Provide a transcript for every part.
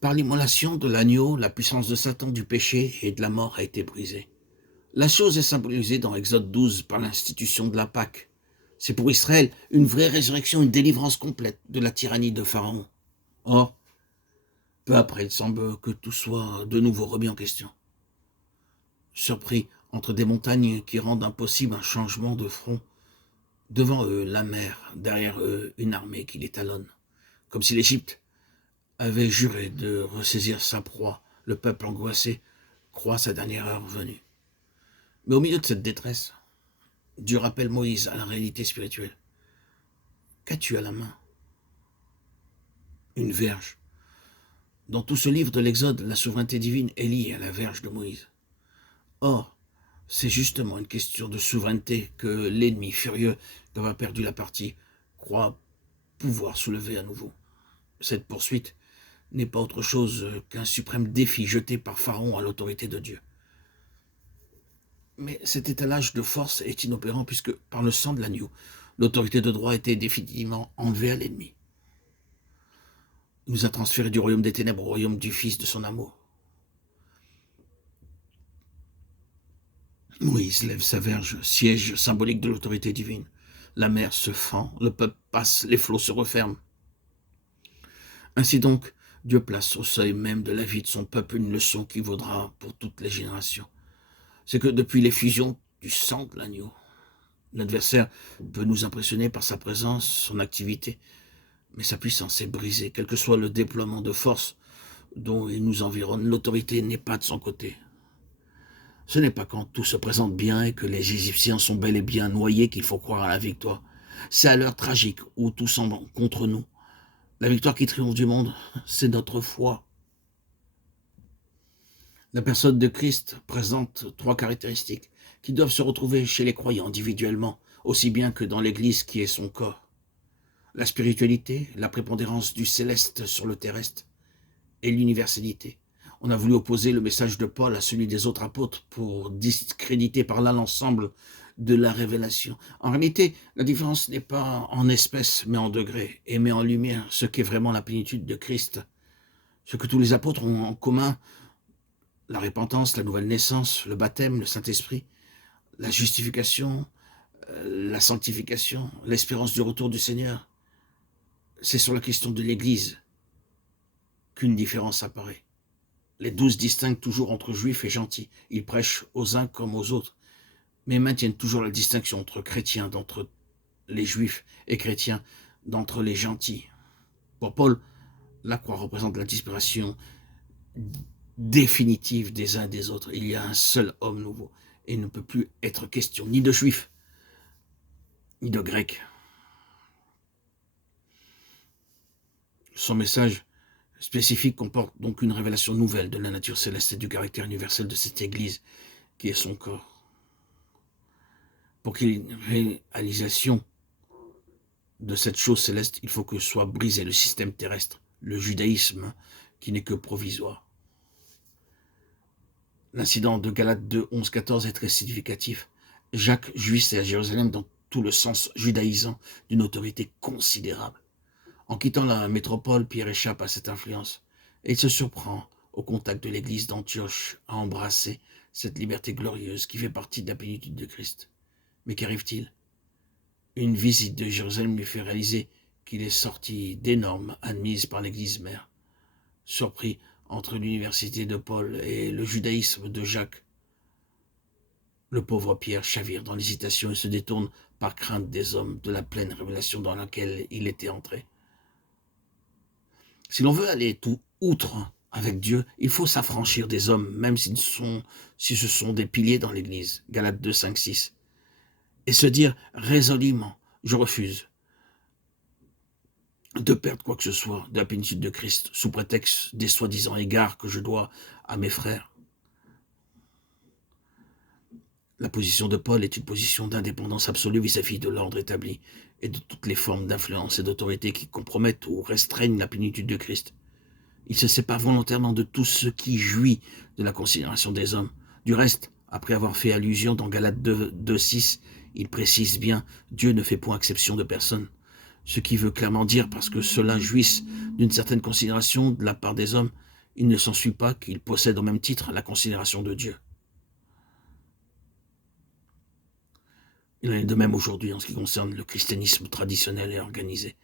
Par l'immolation de l'agneau, la puissance de Satan, du péché et de la mort a été brisée. La chose est symbolisée dans Exode 12 par l'institution de la Pâque. C'est pour Israël une vraie résurrection, une délivrance complète de la tyrannie de Pharaon. Or, peu après, il semble que tout soit de nouveau remis en question. Surpris entre des montagnes qui rendent impossible un changement de front, devant eux la mer, derrière eux une armée qui les talonne. Comme si l'Égypte avait juré de ressaisir sa proie, le peuple angoissé croit sa dernière heure venue. Mais au milieu de cette détresse, Dieu rappelle Moïse à la réalité spirituelle. Qu'as-tu à la main? Une verge. Dans tout ce livre de l'Exode, la souveraineté divine est liée à la verge de Moïse. Or, c'est justement une question de souveraineté que l'ennemi furieux d'avoir perdu la partie croit pouvoir soulever à nouveau. Cette poursuite n'est pas autre chose qu'un suprême défi jeté par Pharaon à l'autorité de Dieu. Mais cet étalage de force est inopérant puisque, par le sang de l'agneau, l'autorité de droit a été définitivement enlevée à l'ennemi. Il nous a transférés du royaume des ténèbres au royaume du Fils de son amour. Moïse lève sa verge, siège symbolique de l'autorité divine. La mer se fend, le peuple passe, les flots se referment. Ainsi donc, Dieu place au seuil même de la vie de son peuple une leçon qui vaudra pour toutes les générations. C'est que depuis l'effusion du sang de l'agneau, l'adversaire peut nous impressionner par sa présence, son activité, mais sa puissance est brisée, quel que soit le déploiement de force dont il nous environne. L'autorité n'est pas de son côté. Ce n'est pas quand tout se présente bien et que les Égyptiens sont bel et bien noyés qu'il faut croire à la victoire. C'est à l'heure tragique où tout semble contre nous. La victoire qui triomphe du monde, c'est notre foi. La personne de Christ présente trois caractéristiques qui doivent se retrouver chez les croyants individuellement, aussi bien que dans l'Église qui est son corps. La spiritualité, la prépondérance du céleste sur le terrestre, et l'universalité. On a voulu opposer le message de Paul à celui des autres apôtres pour discréditer par là l'ensemble de la révélation. En réalité, la différence n'est pas en espèces, mais en degrés, et met en lumière ce qu'est vraiment la plénitude de Christ. Ce que tous les apôtres ont en commun, la repentance, la nouvelle naissance, le baptême, le Saint-Esprit, la justification, la sanctification, l'espérance du retour du Seigneur. C'est sur la question de l'Église qu'une différence apparaît. Les 12 distinguent toujours entre juifs et gentils. Ils prêchent aux uns comme aux autres, mais maintiennent toujours la distinction entre chrétiens d'entre les juifs et chrétiens d'entre les gentils. Pour Paul, la croix représente la disparition définitive des uns et des autres. Il y a un seul homme nouveau et il ne peut plus être question ni de juifs, ni de grecs. Son message spécifique comporte donc une révélation nouvelle de la nature céleste et du caractère universel de cette Église qui est son corps. Pour qu'il y ait une réalisation de cette chose céleste, il faut que soit brisé le système terrestre, le judaïsme qui n'est que provisoire. L'incident de Galates 2, 11, 14 est très significatif. Jacques jouissait à Jérusalem dans tout le sens judaïsant d'une autorité considérable. En quittant la métropole, Pierre échappe à cette influence et il se surprend au contact de l'église d'Antioche à embrasser cette liberté glorieuse qui fait partie de la plénitude de Christ. Mais qu'arrive-t-il? Une visite de Jérusalem lui fait réaliser qu'il est sorti des normes admises par l'église mère. Surpris entre l'université de Paul et le judaïsme de Jacques, le pauvre Pierre chavire dans l'hésitation et se détourne par crainte des hommes de la pleine révélation dans laquelle il était entré. Si l'on veut aller tout outre avec Dieu, il faut s'affranchir des hommes, même si ce sont des piliers dans l'Église, Galates 2, 5, 6, et se dire résolument, je refuse de perdre quoi que ce soit de la plénitude de Christ, sous prétexte des soi-disant égards que je dois à mes frères. La position de Paul est une position d'indépendance absolue vis-à-vis de l'ordre établi et de toutes les formes d'influence et d'autorité qui compromettent ou restreignent la plénitude de Christ. Il se sépare volontairement de tout ce qui jouit de la considération des hommes. Du reste, après avoir fait allusion dans Galates 2, 6, il précise bien « Dieu ne fait point exception de personne ». Ce qui veut clairement dire, parce que cela jouisse d'une certaine considération de la part des hommes, il ne s'ensuit pas qu'il possède au même titre la considération de Dieu. Il en est de même aujourd'hui en ce qui concerne le christianisme traditionnel et organisé.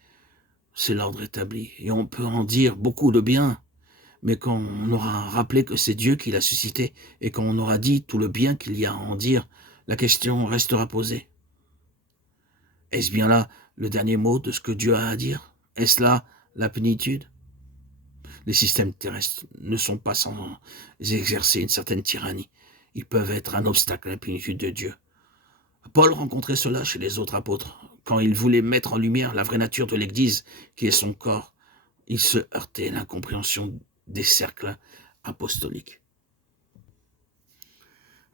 C'est l'ordre établi, et on peut en dire beaucoup de bien, mais quand on aura rappelé que c'est Dieu qui l'a suscité, et quand on aura dit tout le bien qu'il y a à en dire, la question restera posée. Est-ce bien là le dernier mot de ce que Dieu a à dire? Est-ce là la plénitude? Les systèmes terrestres ne sont pas sans exercer une certaine tyrannie. Ils peuvent être un obstacle à la plénitude de Dieu. Paul rencontrait cela chez les autres apôtres. Quand il voulait mettre en lumière la vraie nature de l'Église, qui est son corps, il se heurtait à l'incompréhension des cercles apostoliques.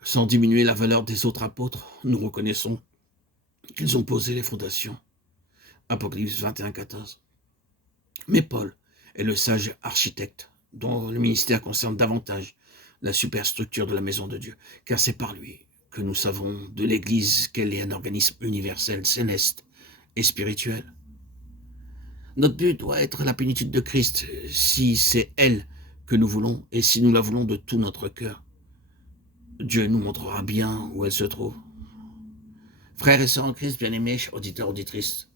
Sans diminuer la valeur des autres apôtres, nous reconnaissons qu'ils ont posé les fondations. Apocalypse 21:14. Mais Paul est le sage architecte dont le ministère concerne davantage la superstructure de la maison de Dieu, car c'est par lui que nous savons de l'Église qu'elle est un organisme universel, céleste et spirituel. Notre but doit être la plénitude de Christ, si c'est elle que nous voulons et si nous la voulons de tout notre cœur. Dieu nous montrera bien où elle se trouve. Frères et sœurs en Christ, bien-aimés, auditeurs, auditrices,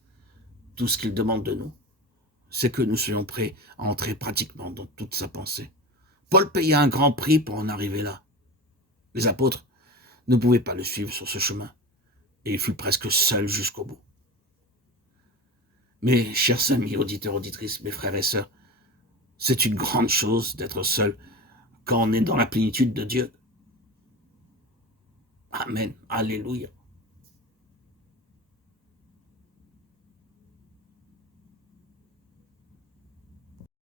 tout ce qu'il demande de nous, c'est que nous soyons prêts à entrer pratiquement dans toute sa pensée. Paul paya un grand prix pour en arriver là. Les apôtres ne pouvaient pas le suivre sur ce chemin, et il fut presque seul jusqu'au bout. Mes chers amis, auditeurs, auditrices, mes frères et sœurs, c'est une grande chose d'être seul quand on est dans la plénitude de Dieu. Amen, alléluia.